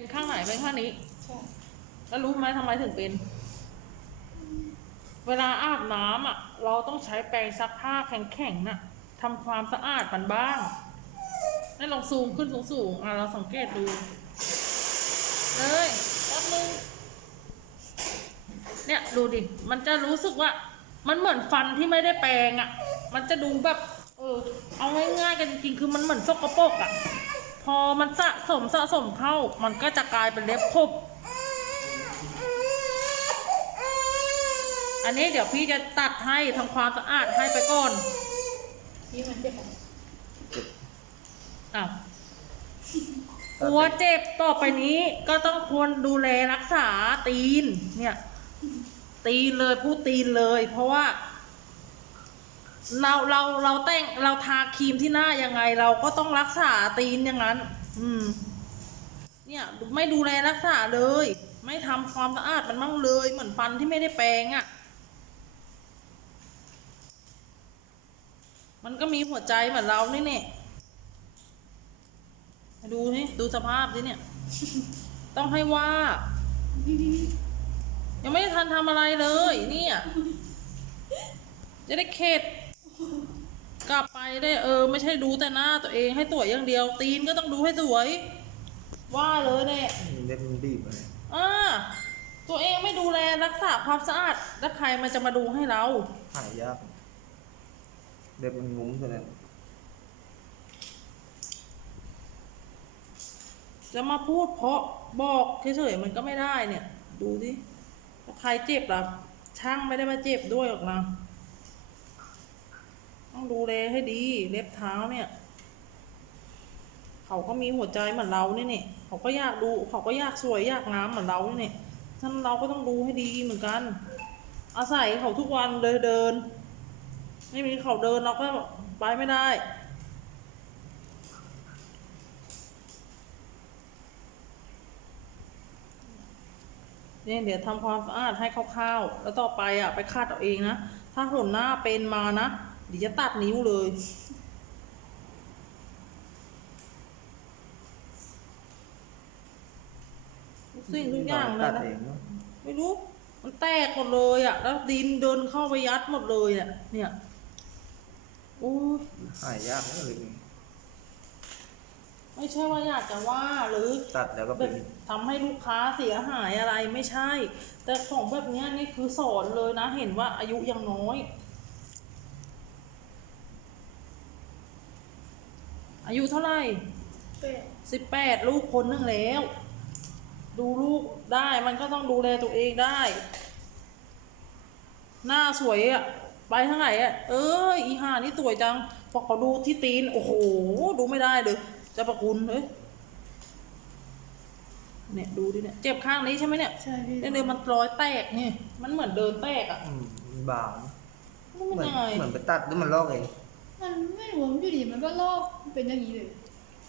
เป็นข้างไหนเป็นข้างนี้ ใช่แล้วรู้ไหมทำไมถึงเป็น เวลาอาบน้ำอะ เราต้องใช้แปรงซักผ้าแข็งๆน่ะทำความสะอาดมันบ้างให้ลองซูมขึ้นสูงๆอะเราสังเกตดู เลยแป๊บนึงเนี่ยดูดิ มันจะรู้สึกว่า มันเหมือนฟันที่ไม่ได้แปรงอะ มันจะดูแบบ เออ เอาง่ายๆกันจริงๆคือมันเหมือนสกปรกอะ พอมันสะสมสะสมเข้า มันก็จะกลายเป็นเล็บคบอันนี้เดี๋ยวพี่จะตัดให้ทำความสะอาดให้ไปก่อนที่มันเจ็บอะอ้าวกลัวเจ็บต่อไปนี้ก็ต้องควรดูแลรักษาตีนเนี่ย ตีนเลยพูดตีนเลย เพราะว่า เราเราเราแต่งเราทาครีมที่หน้ายังไง เราก็ต้องรักษาตีนอย่างนั้น อืม เนี่ยไม่ดูแลรักษาเลย ไม่ทำความสะอาดมันมั่งเลย เหมือนฟันที่ไม่ได้แปรงอะ่ะ มันก็มีหัวใจเหมือนเรานี่เนี่ยดูนี่ดูสภาพดิเนี่ย ต้องให้ว่า ยังไม่ทันทำอะไรเลย เนี่ย จะได้เข็ด กลับไปได้เออ ไม่ใช่ดูแต่หน้าตัวเองให้สวยอย่างเดียว ตีนก็ต้องดูให้สวย ว่าเลยเนี่ยเล็บมันบีบเลยอ่าตัวเองไม่ดูแลรักษาความสะอาดแล้วใครมันจะมาดูให้เราหายยากเล็บมันงุ้มเท่านั้นจะมาพูดเพราะบอกเฉยๆมันก็ไม่ได้เนี่ย ดูดิถ้าใครเจ็บล่ะช่างไม่ได้มาเจ็บด้วยหรอกนะ ต้องดูแลให้ดี เล็บเท้าเนี่ย เขาก็มีหัวใจเหมือนเราเนี่ยนี่เขาก็อยากดู เขาก็อยากสวยอยากงามเหมือนเราเนี่ยนี่ฉะนั้นเราก็ต้องดูให้ดีเหมือนกัน อาศัยเขาทุกวันเลยเดิน ไม่มีเขาเดินเราก็ไปไม่ได้เนี่ยเดี๋ยวทำความสะอาดให้คร่าวๆ แล้วต่อไปอะไปคาดเอาเองนะ ถ้าหนหน้าเป็นมานะ เดี๋ยวจะตัดนิ้วเลยทุกสิ่งทุกอย่างเลตัยดนะเองเนอะไม่รู้ มันแตกหมดเลยอะ แล้วดินเดินเข้าไปยัดหมดเลยอะ เนี่ย โอ้ยหายยากนะเล็บนี้ไม่ใช่ว่าอยากจะว่าหรือตัดแล้วก็แบเป็บนทำให้ลูกค้าเสียหายอะไรไม่ใช่ แต่ของแบบเนี้ยนี่คือสอนเลยนะ เห็นว่าอายุยังน้อย อายุเท่าไหร่เป๊ะสิบแปดลูกคนหนึงแล้ว ดูลูกได้มันก็ต้องดูแลตัวเองได้ หน้าสวยอะไปทางไหนอะเอออีห่านี่สวยจัง พอเขาดูที่ตีน โอ้โห ดูไม่ได้เลยเจะประคุณเฮ้ย เนี่ยดูดิเนี่ย เจ็บข้างนี้ใช่ไหมเนี่ย ใช่พี่เนี่ยเดี๋ยวมันรอยแตกนี่ มันเหมือนเดินแตกอะอืมมันบางมันเหมือนยังไงเหมือนไปตัดหรือมันลอกเอง มันไม่รู้มันอยู่ดีมันก็ลอกเป็นอย่างนี้เลย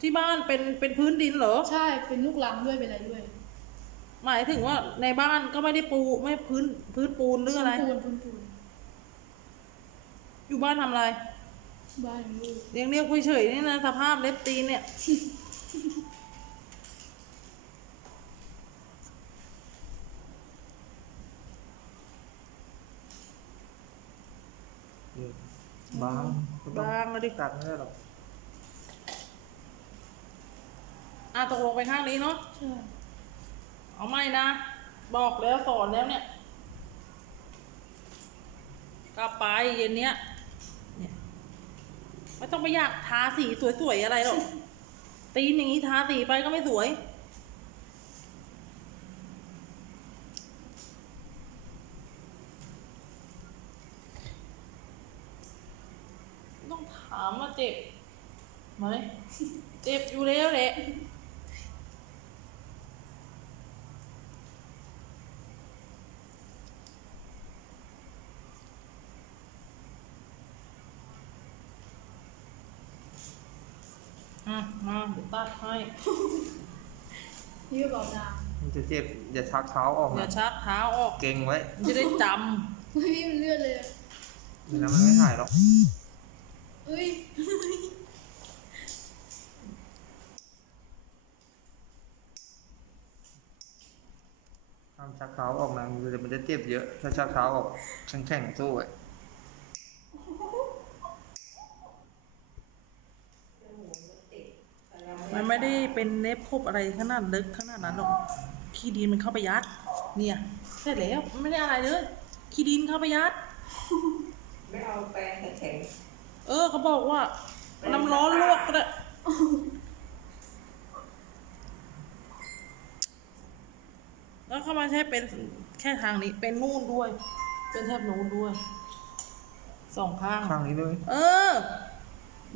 ที่บ้านเป็นเป็นพื้นดินเหรอ ใช่เป็นลูกลังด้วยเป็นอะไรด้วยหมายถึงว่าในบ้านก็ไม่ได้ปูไม่พื้นพื้นปูนหรืออะไร ปูนปูนปูนอยู่บ้านทำอะไรบ้านลูกเรียงเรียกเฉยๆนี่นะสภาพเล็บตีนเนี่ย บางก็ต้องบางมาดิตัดไม่ได้หรอกอะตกลงไปข้างนี้เนาะใช่เอาไม่นะ บอกแล้วสอนแล้วเนี่ย กลับไปเย็นเนี้ยเนี่ยไม่ต้องไปอยากทาสีสวยๆอะไรหรอกตีนอย่างนี้ทาสีไปก็ไม่สวย ต้องถามว่าเจ็บไหมเจ็บอยู่แล้วแหละอะมาเดี๋ยวตัดให้นี่ก็บอกดามันจะเจ็บอย่าชักเท้าออกอย่านะชักเท้าออก เก่งไว้มันจะได้จเฮ้ยมันเลือดเลยอะไม่งั้นมันไม่หายหรอกเอ้ยทำชักเท้าออกนะมันจะมันจะเจ็บเยอะ ถ้าชักเท้าออกแข็งแข็งๆสู้ไว้มันไม่ได้เป็นเล็บครบอะไรขนาดลึกขนาดนั้นหรอกขี้ดินมันเข้าไปยัด เนี่ยเสร็จแล้วมันไม่ได้อะไรเลยขี้ดินเข้าไปยัด ไม่เอาแปรงแข็ง เออเขาบอกว่า น้ำร้อนลวกก็ได้แล้วเขามาใช้เป็นแค่ทางนี้ เป็นนู่นด้วย เป็นแทบนู้นด้วยสองข้าง ข้างนี้ด้วยเออ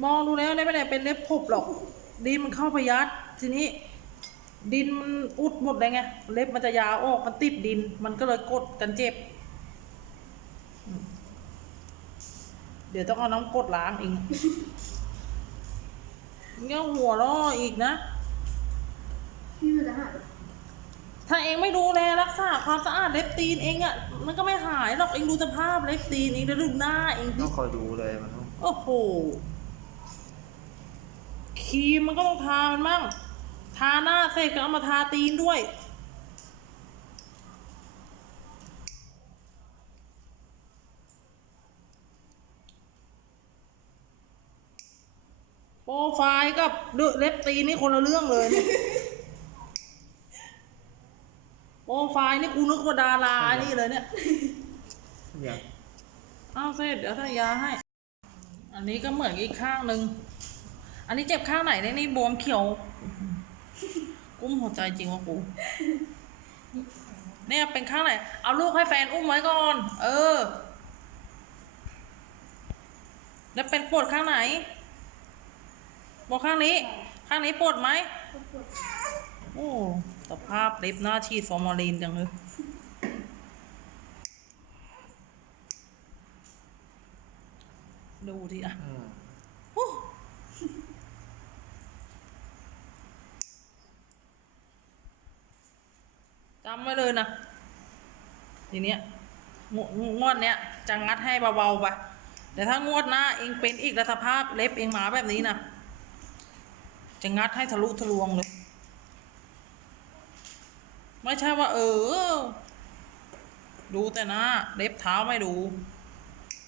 มองดูแล้วเนี่ยไม่ได้เป็นเล็บขบหรอก ดินมันเข้าไปยัด ทีนี้ ดินมันอุดหมดเลยไง เล็บมันจะยาวออก มันติดดิน มันก็เลยกดกันเจ็บอืม เดี๋ยวต้องเอาน้ำกรดล้างเองเนี่ยหัวล้ออีกนะนี่มันจะหายถ้าเองไม่ดูแลรักษาความสะอาดเล็บตีนเองอะ่ะมันก็ไม่หายหรอกเองดูสภาพเล็บตีนเองแล้วดูหน้าเองต้ดิองคอยดูเลยมันต้องโอ้โหครีมมันก็ต้องทามันมั่งทาหน้าเสร็จก็เอามาทาตีนด้วย รไฟล์กับเล็บตีนนี่คนละเรื่องเลยเนี่ยโปรไฟล์นี่กูนึกว่าดารานี่เลยเนี่ยอย่างเอาเสร็จเดี๋ยวทายาให้ อันนี้ก็เหมือนอีกข้างหนึ่ง อันนี้เจ็บข้างไหนเนี่ยนี่บวมเขียว กุ้มหัวใจจริงวะกู เนี่ยเป็นข้างไหน เอาลูกให้แฟนอุ้มไว้ก่อน เออ แล้วเป็นปวดข้างไหน ปวดข้างนี้ ข้างนี้ปวดไหมโอ้สภาพเล็บหน้าฉีดฟอร์มาลีนจังเลยดูดิอะอืมโอ้จำไว้เลยนะ ทีเนี้ยงวงวดเนี้ยจะงัดให้เบาๆไปแต่ถ้างวดหน้าเองเป็นอีกแล้วสภาพเล็บเองหมาแบบนี้นะ จะงัดให้ทะลุทะลวงเลย ไม่ใช่ว่า เออ ดูแต่หน้าเล็บเท้าไม่ดู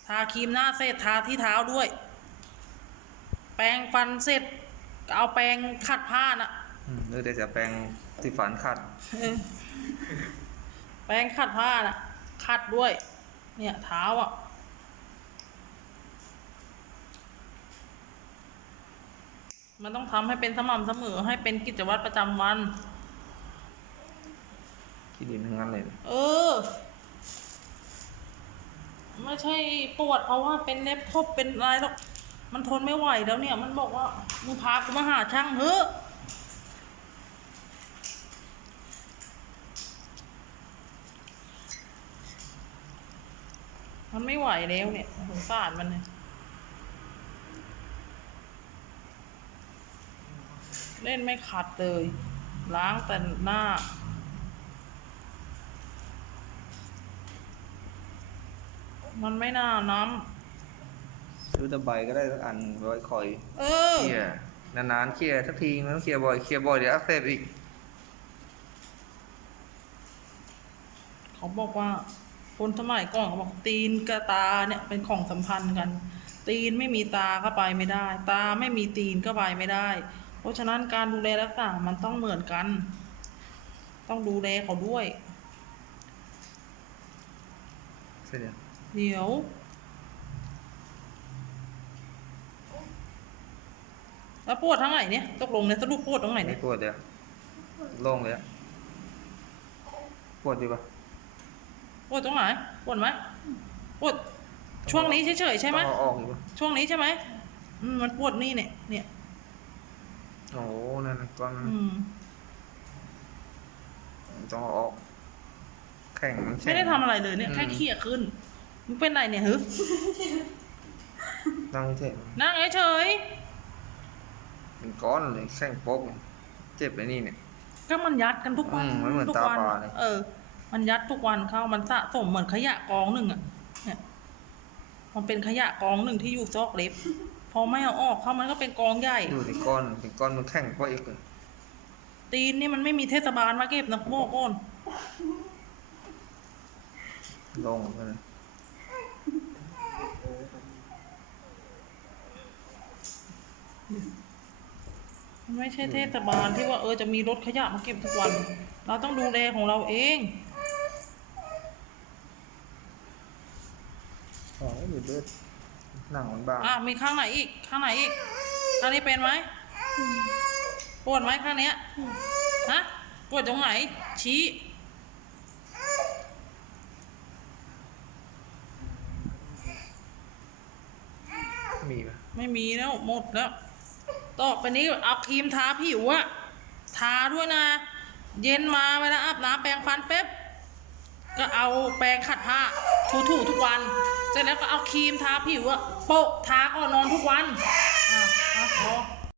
ทาครีมหน้าเสร็จทาที่เท้าด้วย แปรงฟันเสร็จก็เอาแปรงขัดผ้าน่ะอืมหรือแต่จะแปรงสีฝันขัดเออแปรงขัดผ้าน่ะ ขัดด้วย เนี่ยเท้าอะ มันต้องทำให้เป็นสม่ำเสมอให้เป็นกิจวัตรประจำวัน ขี้ดินทั้งนั้นเลยเออ ไม่ใช่ปวดเพราะว่าเป็นเล็บครบเป็นอะไรหรอก มันทนไม่ไหวแล้วเนี่ย มันบอกว่ามึงพากูมาหาช่างเถอะมันไม่ไหวแล้วเนี่ยสงสารมันเนี่ย เล่นไม่ขัดเลย ล้างแต่หน้า มันไม่น่าน้ซื้อตะไบก็ได้สักอันไว้คอยำเออ เคลียร์นานๆเคลียร์สักทีไม่ต้องเคลียร์บ่อยเคลียร์บ่อยเดี๋ยวอักเสบอีกเขาบอกว่า คนสมัยก่อนเขาบอกตีนกับตาเนี่ยเป็นของสัมพันธ์กัน ตีนไม่มีตาก็ไปไม่ได้ ตาไม่มีตีนก็ไปไม่ได้ เพราะฉะนั้นการดูแลรักษา มันต้องเหมือนกัน ต้องดูแลเขาด้วย เสร็จแล้วเดี๋ยวแล้วปวดทั้งไหนเนี่ยตกลงเนี่ยสรุปปวดตรงไหนไม่เนี่ยปวดเลยอะโล่งเลยอะปวดดีป่ะปวดตรงไหนปวดไหมปวดช่วงนี้เฉยๆใช่ไหมต้องเอาออกอีกป่ะช่วงนี้ใช่ไหมอืมมันปวดนี่เนี่ยเนี่ย โอ้โหนั่นน่ะก้อนนั้นอืมต้องเอาออก แข็งมันแข็งไม่ได้ทำอะไรเลยเนี่ย อืม แค่เขี่ยขึ้นมึงเป็นไรเนี่ยฮึนั่งเฉยนั่งเฉยเป็นก้อนเลยแข็งโป๊กเลยเจ็บไอ้นี่เนี่ย ๆก็มันยัดกันทุกวันอืมมันเหมือนทุกตาวัปลาเลย เออ มันยัดทุกวันเข้ามันสะสมเหมือนขยะกองหนึ่งอะเนี่ยมันเป็นขยะกองหนึ่งที่อยู่ซอกเล็บ พอไม่เอาออกเข้ามันก็เป็นกองใหญ่ ดูในก้อนเป็นก้อนมันแข็งกว่าอีกเลยตีนนี่มันไม่มีเทศบาลมาเก็บนะพวกโอนลงไปเลยไม่ใช่เทศบาลที่ว่าเออจะมีรถขยะมาเก็บทุกวัน เราต้องดูแลของเราเอง อ๋ออยู่เลือด หนังมันบางอะมีข้างไหนอีก ข้างไหนอีกข้างนี้เป็นไหมปวดไหมข้างเนี้ยฮะปวดตรงไหน ชี้ มีปะไม่มีแล้วหมดแล้ว ต่อไปนี้เอาครีมทาผิวอะทาด้วยนะ เย็นมาเวลาอาบน้ำแปรงฟันเป๊บก็เอาแปรงขัดผ้าถูๆทุกวัน เสร็จแล้วก็เอาครีมทาผิวอะโปะทาก่อนนอนทุกวันอะอะพอ